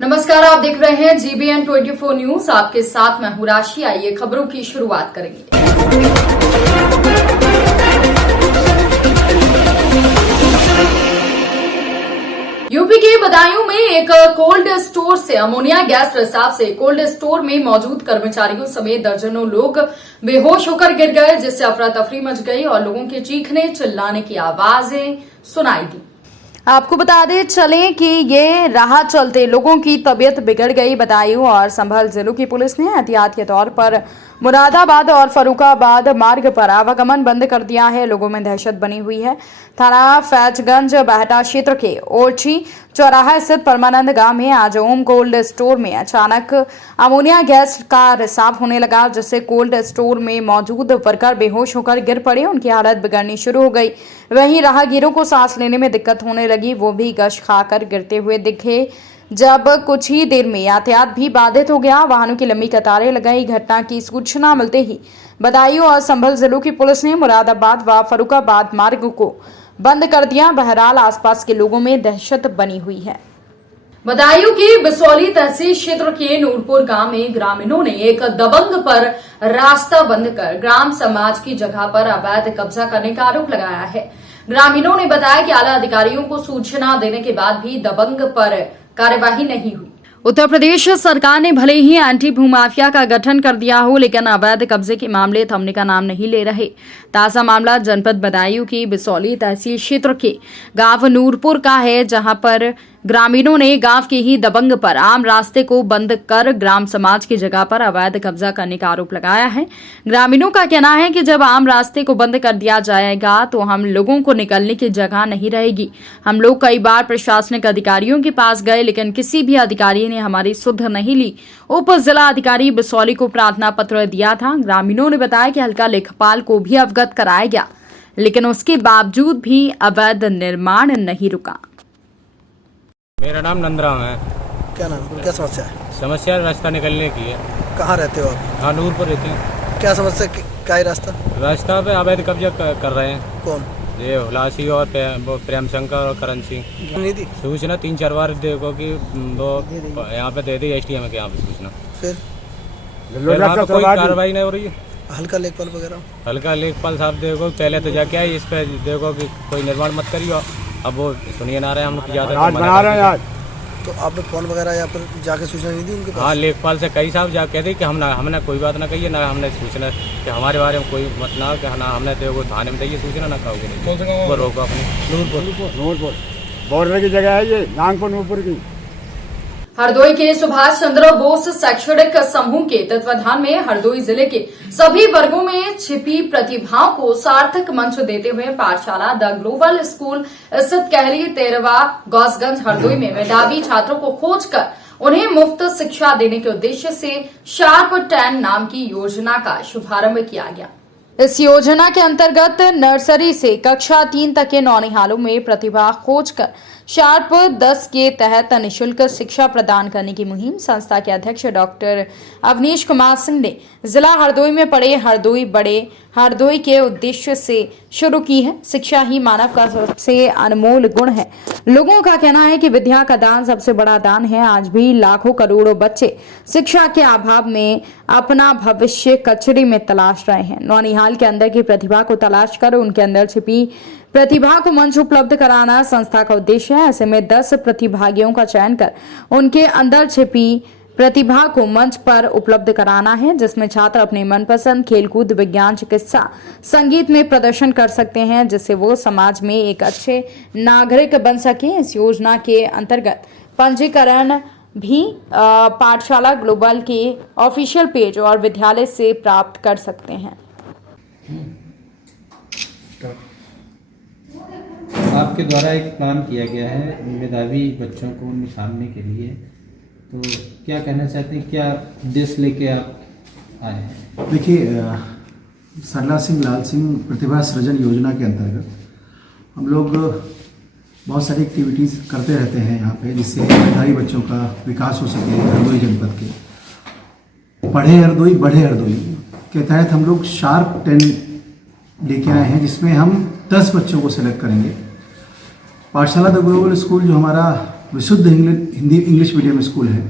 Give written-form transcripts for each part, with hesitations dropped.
नमस्कार, आप देख रहे हैं GBN 24 न्यूज। आपके साथ मैं हूं राशि। आइए खबरों की शुरुआत करेंगे। यूपी के बदायूं में एक कोल्ड स्टोर से अमोनिया गैस रिसाव से कोल्ड स्टोर में मौजूद कर्मचारियों समेत दर्जनों लोग बेहोश होकर गिर गए, जिससे अफरा तफरी मच गई और लोगों के चीखने चिल्लाने की आवाजें सुनाई दी। आपको बता दें चलें कि ये राह चलते लोगों की तबीयत बिगड़ गई। बदायूं और संभल जिलों की पुलिस ने एहतियात के तौर पर मुरादाबाद और फर्रुखाबाद मार्ग पर आवागमन बंद कर दिया है। लोगों में दहशत बनी हुई है। थाना फैजगंज बहटा क्षेत्र के ओरछी चौराहा स्थित परमानंद गांव में आज ओम कोल्ड स्टोर में अचानक अमोनिया गैस का रिसाव होने लगा, जिससे कोल्ड स्टोर में मौजूद वर्कर बेहोश होकर गिर पड़े। उनकी हालत बिगड़नी शुरू हो गई। वहीं राहगीरों को सांस लेने में दिक्कत होने लगी, वो भी गश खाकर गिरते हुए दिखे। जब कुछ ही देर में यातायात भी बाधित हो गया, वाहनों की लंबी कतारें लगाई। घटना की सूचना मिलते ही बदायूं और संभल जिलों की पुलिस ने मुरादाबाद व फर्रुखाबाद मार्ग को बंद कर दिया। बहरहाल आसपास के लोगों में दहशत बनी हुई है। बदायूं की बिसौली तहसील क्षेत्र के नूरपुर गांव में ग्रामीणों ने एक दबंग पर रास्ता बंद कर ग्राम समाज की जगह पर अवैध कब्जा करने का आरोप लगाया है। ग्रामीणों ने बताया कि आला अधिकारियों को सूचना देने के बाद भी दबंग पर कार्यवाही नहीं हुई। उत्तर प्रदेश सरकार ने भले ही एंटी भूमाफिया का गठन कर दिया हो, लेकिन अवैध कब्जे के मामले थमने का नाम नहीं ले रहे। ताजा मामला जनपद बदायूं की बिसौली तहसील क्षेत्र के गांव नूरपुर का है, जहां पर ग्रामीणों ने गांव के ही दबंग पर आम रास्ते को बंद कर ग्राम समाज की जगह पर अवैध कब्जा करने का आरोप लगाया है। ग्रामीणों का कहना है कि जब आम रास्ते को बंद कर दिया जाएगा तो हम लोगों को निकलने की जगह नहीं रहेगी। हम लोग कई बार प्रशासनिक अधिकारियों के पास गए, लेकिन किसी भी अधिकारी ने हमारी सुध नहीं ली। उप जिला अधिकारी बिसौली को प्रार्थना पत्र दिया था। ग्रामीणों ने बताया कि हल्का लेखपाल को भी अवगत कराया गया, लेकिन उसके बावजूद भी अवैध निर्माण नहीं रुका। मेरा नाम नंदराम है। क्या नाम, क्या समस्या है? समस्या रास्ता निकलने की है। कहाँ रहते हो आप? हाँ, नूरपुर रहते हैं। क्या समस्या, क्या है रास्ता? रास्ता पे अवैध कब्जा कर रहे हैं। कौन? ये हुलासी और प्रेम शंकर और करण सिंह। नहीं दी सूचना 3-4 बार देखो कि वो यहाँ पे दे दी SDM के यहाँ पे सूचना, फिर वहाँ पे कोई कार्रवाई नहीं हो रही है। हल्का लेखपाल वगैरह? हल्का लेखपाल साहब देखो पहले तो जाके आए, इस पे देखो कि कोई निर्माण मत करियो। अब वो सुनिए ना रहे, हम लोग ज्यादा बना रहे हैं आज। तो आपने फोन वगैरह या फिर जाके सूचना नहीं दी उनके पास? हाँ, लेखपाल से कई साहब जा कहते कि हमने कोई बात ना कही है, ना हमने सूचना कि हमारे बारे में कोई मत ना कि ना हमने देखो थाने में दी सूचना ना कहोगे नहीं। वो रोको अपनी नूरपुर बॉर्डर की जगह है ये, नागपुर नूरपुर की। हरदोई के सुभाष चंद्र बोस शैक्षणिक समूह के तत्वाधान में हरदोई जिले के सभी वर्गों में छिपी प्रतिभाओं को सार्थक मंच देते हुए पाठशाला द ग्लोबल स्कूल स्थित कहली 13वां गौसगंज हरदोई में मेधावी छात्रों को खोजकर उन्हें मुफ्त शिक्षा देने के उद्देश्य से शार्प 10 नाम की योजना का शुभारंभ किया गया। इस योजना के अंतर्गत नर्सरी से कक्षा 3 तक के नौनिहालों में प्रतिभा खोजकर शार्प 10 के तहत निःशुल्क शिक्षा प्रदान करने की मुहिम संस्था के अध्यक्ष डॉक्टर अवनीश कुमार सिंह ने जिला हरदोई में पड़े हरदोई बड़े हरदोई के उद्देश्य से शुरू की है। शिक्षा ही मानव का सबसे अनमोल गुण है। लोगों का कहना है कि विद्या का दान सबसे बड़ा दान है। आज भी लाखों करोड़ों बच्चे शिक्षा के अभाव में अपना भविष्य कचरे में तलाश रहे हैं। नौनिहाल के अंदर की प्रतिभा को तलाश कर उनके अंदर छिपी प्रतिभा को मंच उपलब्ध कराना संस्था का उद्देश्य है। ऐसे में 10 प्रतिभागियों का चयन कर उनके अंदर छिपी प्रतिभा को मंच पर उपलब्ध कराना है, जिसमें छात्र अपने मनपसंद खेलकूद, विज्ञान, चिकित्सा, संगीत में प्रदर्शन कर सकते हैं, जिससे वो समाज में एक अच्छे नागरिक बन सके। इस योजना के अंतर्गत पंजीकरण भी पाठशाला ग्लोबल के ऑफिशियल पेज और विद्यालय से प्राप्त कर सकते हैं। आपके द्वारा एक प्लान किया गया है मेधावी बच्चों को निखारने के लिए, तो क्या कहना चाहते हैं, क्या उद्देश्य लेके आप आए हैं? देखिए, सरला सिंह लाल सिंह प्रतिभा सृजन योजना के अंतर्गत हम लोग बहुत सारी एक्टिविटीज़ करते रहते हैं यहाँ पे, जिससे मेधावी बच्चों का विकास हो सके। हरदोई जनपद के पढ़े हरदोई बढ़े हरदोई के तहत हम लोग शार्प 10 लेके आए हैं, जिसमें हम 10 बच्चों को सेलेक्ट करेंगे। पाठशाला द ग्लोबल स्कूल जो हमारा विशुद्ध हिंदी इंग्लिश मीडियम स्कूल है।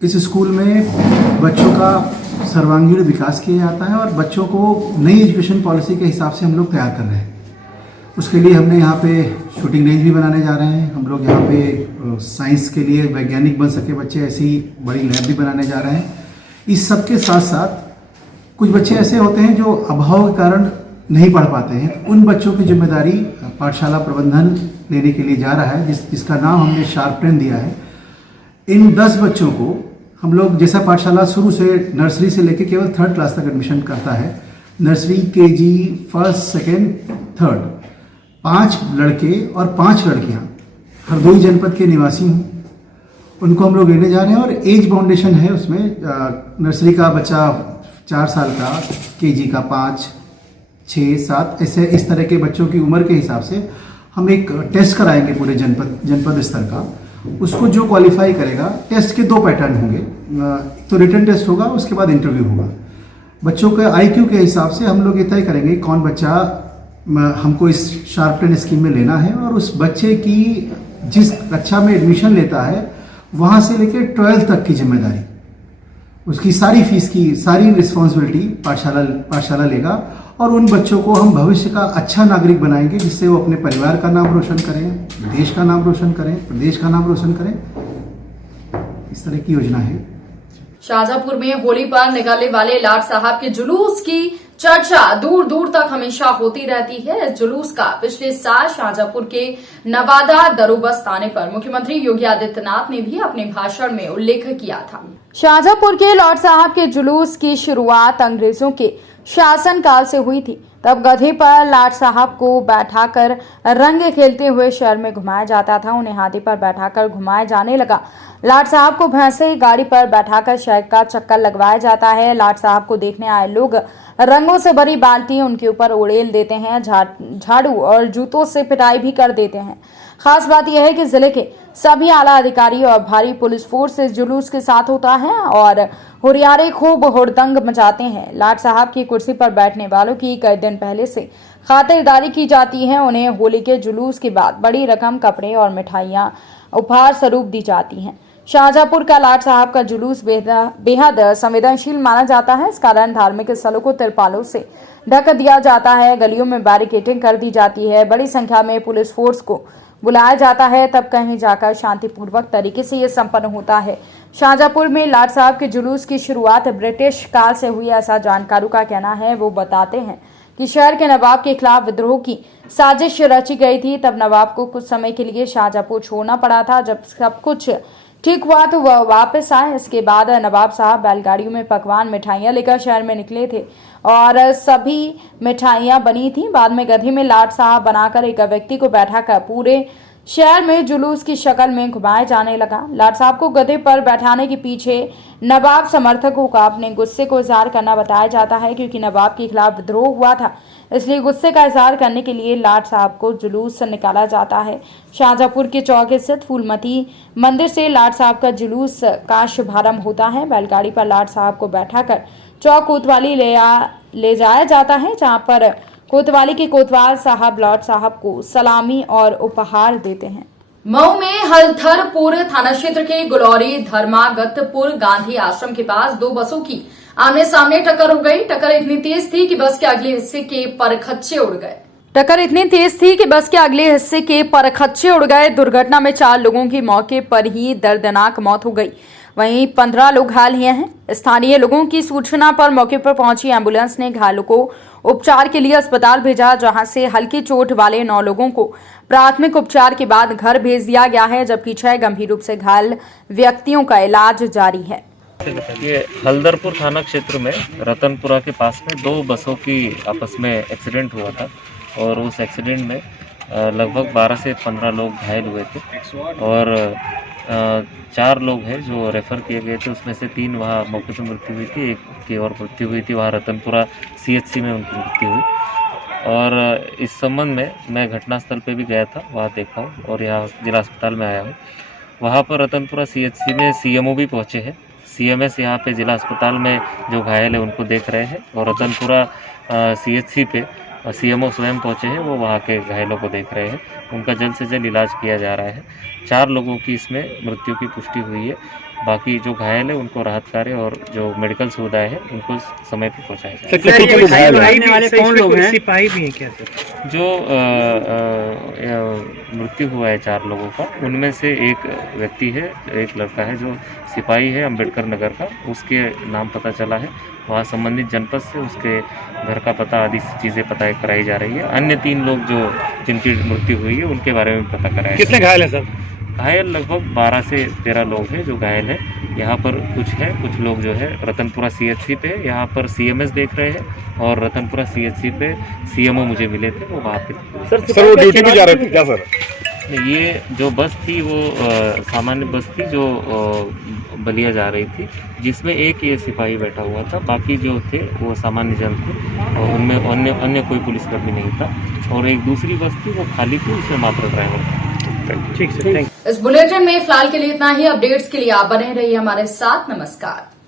इस स्कूल में बच्चों का सर्वांगीण विकास किया जाता है और बच्चों को नई एजुकेशन पॉलिसी के हिसाब से हम लोग तैयार कर रहे हैं। उसके लिए हमने यहाँ पे शूटिंग रेंज भी बनाने जा रहे हैं। हम लोग यहाँ पे साइंस के लिए वैज्ञानिक बन सके बच्चे, ऐसी बड़ी लैब भी बनाने जा रहे हैं। इस सब के साथ साथ कुछ बच्चे ऐसे होते हैं जो अभाव के कारण नहीं पढ़ पाते हैं। उन बच्चों की जिम्मेदारी पाठशाला प्रबंधन लेने के लिए जा रहा है, जिसका नाम हमने शार्प ट्रेन दिया है। इन 10 बच्चों को हम लोग, जैसा पाठशाला शुरू से नर्सरी से लेकर केवल 3rd क्लास तक एडमिशन करता है, nursery, KG, 1st, 2nd, 3rd, 5 लड़के और 5 लड़कियां हरदोई जनपद के निवासी हैं। उनको हम लोग लेने जा रहे हैं और एज बाउंडेशन है उसमें। नर्सरी का बच्चा 4 साल का, KG का 5, 6, 7, ऐसे इस तरह के बच्चों की उम्र के हिसाब से हम एक टेस्ट कराएंगे पूरे जनपद स्तर का। उसको जो क्वालिफाई करेगा, टेस्ट के 2 पैटर्न होंगे, तो रिटन टेस्ट होगा, उसके बाद इंटरव्यू होगा। बच्चों के IQ के हिसाब से हम लोग ये तय करेंगे कौन बच्चा हमको इस शार्प ट्रेन स्कीम में लेना है, और उस बच्चे की जिस कक्षा में एडमिशन लेता है वहाँ से लेकर 12th तक की जिम्मेदारी, उसकी सारी फीस की सारी रिस्पॉन्सिबिलिटी पाठशाला लेगा। और उन बच्चों को हम भविष्य का अच्छा नागरिक बनाएंगे, जिससे वो अपने परिवार का नाम रोशन करें, देश का नाम रोशन करें, प्रदेश का नाम रोशन करें। इस तरह की योजना है। शाहजहांपुर में होली पर निकलने वाले लाट साहब के जुलूस की चर्चा दूर दूर तक हमेशा होती रहती है। इस जुलूस का पिछले साल शाहजहांपुर के नवादा दरोबस्त थाने पर मुख्यमंत्री योगी आदित्यनाथ ने भी अपने भाषण में उल्लेख किया था। शाहजहांपुर के लाट साहब के जुलूस की शुरुआत अंग्रेजों के शासनकाल से हुई थी। तब गधे पर लाट साहब को बैठाकर रंग खेलते हुए शहर में घुमाया जाता था। उन्हें हाथी पर बैठाकर घुमाया जाने लगा। लाट साहब को भैंसे गाड़ी पर बैठाकर शहर का चक्कर लगवाया जाता है। लाट साहब को देखने आए लोग रंगों से भरी बाल्टी उनके ऊपर उड़ेल देते हैं, झाड़ू और जूतों से पिटाई भी कर देते हैं। खास बात यह है कि जिले के सभी आला अधिकारी और भारी पुलिस फोर्स इस जुलूस के साथ होता है और हुरियारे खूब हुड़दंग मचाते हैं। लाट साहब की कुर्सी पर बैठने वालों की कई दिन पहले से खातिरदारी की जाती है। उन्हें होली के जुलूस के बाद बड़ी रकम, कपड़े और मिठाइयां उपहार स्वरूप दी जाती हैं। शाहजहांपुर का लाट साहब का जुलूस बेहद संवेदनशील माना जाता है। इस कारण धार्मिक स्थलों को तिरपालों से ढक दिया जाता है, गलियों में बैरिकेडिंग कर दी जाती है, बड़ी संख्या में पुलिस फोर्स को बुलाया जाता है, तब कहीं जाकर शांतिपूर्वक तरीके से ये संपन्न होता है। शाहजहांपुर में लाट साहब के जुलूस की शुरुआत ब्रिटिश काल से हुई, ऐसा जानकारों का कहना है। वो बताते हैं कि शहर के नवाब के खिलाफ विद्रोह की साजिश रची गई थी। तब नवाब को कुछ समय के लिए शाहजहांपुर छोड़ना पड़ा था। जब सब कुछ ठीक हुआ तो वह वापस आए। इसके बाद नवाब साहब बैलगाड़ियों में पकवान, मिठाइयां लेकर शहर में निकले थे और सभी मिठाइयां बनी थी। बाद में गधे में लाट साहब बनाकर एक व्यक्ति को बैठाकर पूरे शहर में जुलूस की शक्ल में घुमाया जाने लगा। लाट साहब को गधे पर बैठाने के पीछे नवाब समर्थकों का अपने गुस्से को इजहार करना बताया जाता है, क्योंकि नवाब के खिलाफ विद्रोह हुआ था, इसलिए गुस्से का इजहार करने के लिए लाट साहब को जुलूस से निकाला जाता है। शाहजहांपुर के चौक स्थित फूलमती मंदिर से लाट साहब का जुलूस का शुभारंभ होता है। बैलगाड़ी पर लाट साहब को बैठाकर चौक कोतवाली ले जाया जाता है, जहां पर कोतवाली के कोतवाल साहब लाट साहब को सलामी और उपहार देते हैं। मऊ में हलधरपुर थाना क्षेत्र के गुलौरी धर्मागतपुर गांधी आश्रम के पास 2 बसों की आमने सामने टक्कर हो गई। टक्कर इतनी तेज थी कि बस के अगले हिस्से के परखच्चे उड़ गए। दुर्घटना में 4 लोगों की मौके पर ही दर्दनाक मौत हो गई, वहीं 15 लोग घायल हुए हैं। स्थानीय लोगों की सूचना पर मौके पर पहुंची एम्बुलेंस ने घायलों को उपचार के लिए अस्पताल भेजा, जहां से हल्की चोट वाले 9 लोगों को प्राथमिक उपचार के बाद घर भेज दिया गया है, जबकि 6 गंभीर रूप से घायल व्यक्तियों का इलाज जारी है। ये हलधरपुर थाना क्षेत्र में रतनपुरा के पास में 2 बसों की आपस में एक्सीडेंट हुआ था और उस एक्सीडेंट में लगभग 12 से 15 लोग घायल हुए थे और 4 लोग हैं जो रेफ़र किए गए थे। उसमें से 3 वहाँ मौके पर मृत्यु हुई थी, 1 की और मृत्यु हुई थी वहाँ रतनपुरा CHC में उनकी मृत्यु हुई। और इस संबंध में मैं घटनास्थल पे भी गया था, वहाँ देखा हूँ और यहाँ जिला अस्पताल में आया हूँ। वहाँ पर रतनपुरा CHC में CMO भी पहुँचे हैं। CMS यहाँ पे जिला अस्पताल में जो घायल है उनको देख रहे हैं और रतनपुरा CHC पे सीएमओ स्वयं पहुंचे हैं, वो वहाँ के घायलों को देख रहे हैं। उनका जल्द से जल्द इलाज किया जा रहा है। 4 लोगों की इसमें मृत्यु की पुष्टि हुई है। बाकी जो घायल है उनको राहत कार्य और जो मेडिकल सुविधाएं हैं उनको समय पर पहुँचाया जाएगा। कौन लोग हैं? सिपाही भी हैं क्या सर? जो मृत्यु हुआ है 4 लोगों का, उनमें से एक व्यक्ति है, एक लड़का है जो सिपाही है अम्बेडकर नगर का, उसके नाम पता चला है। वहाँ संबंधित जनपद से उसके घर का पता आदि चीज़ें पता कराई जा रही है। अन्य 3 लोग जो जिनकी मृत्यु हुई है उनके बारे में पता कराया। कितने घायल हैं सर? घायल लगभग 12 से 13 लोग हैं जो घायल हैं। यहाँ पर कुछ लोग जो है रतनपुरा सीएचसी पे, यहाँ पर सीएमएस देख रहे हैं और रतनपुरा सीएचसी पे सीएमओ मुझे मिले थे, वो वहाँ पे। सर वो ड्यूटी पे जा रहे थे क्या सर? ये जो बस थी वो सामान्य बस थी जो बलिया जा रही थी, जिसमें एक ये सिपाही बैठा हुआ था। बाकी जो थे वो सामान्य जन थे और उनमें अन्य कोई पुलिसकर्मी नहीं था। और एक दूसरी बस थी वो खाली थी, उसमें मात्र ड्राइवर था। ठीक है, थैंक यू। इस बुलेटिन में फिलहाल के लिए इतना ही। अपडेट्स के लिए आप बने रहिए हमारे साथ। नमस्कार।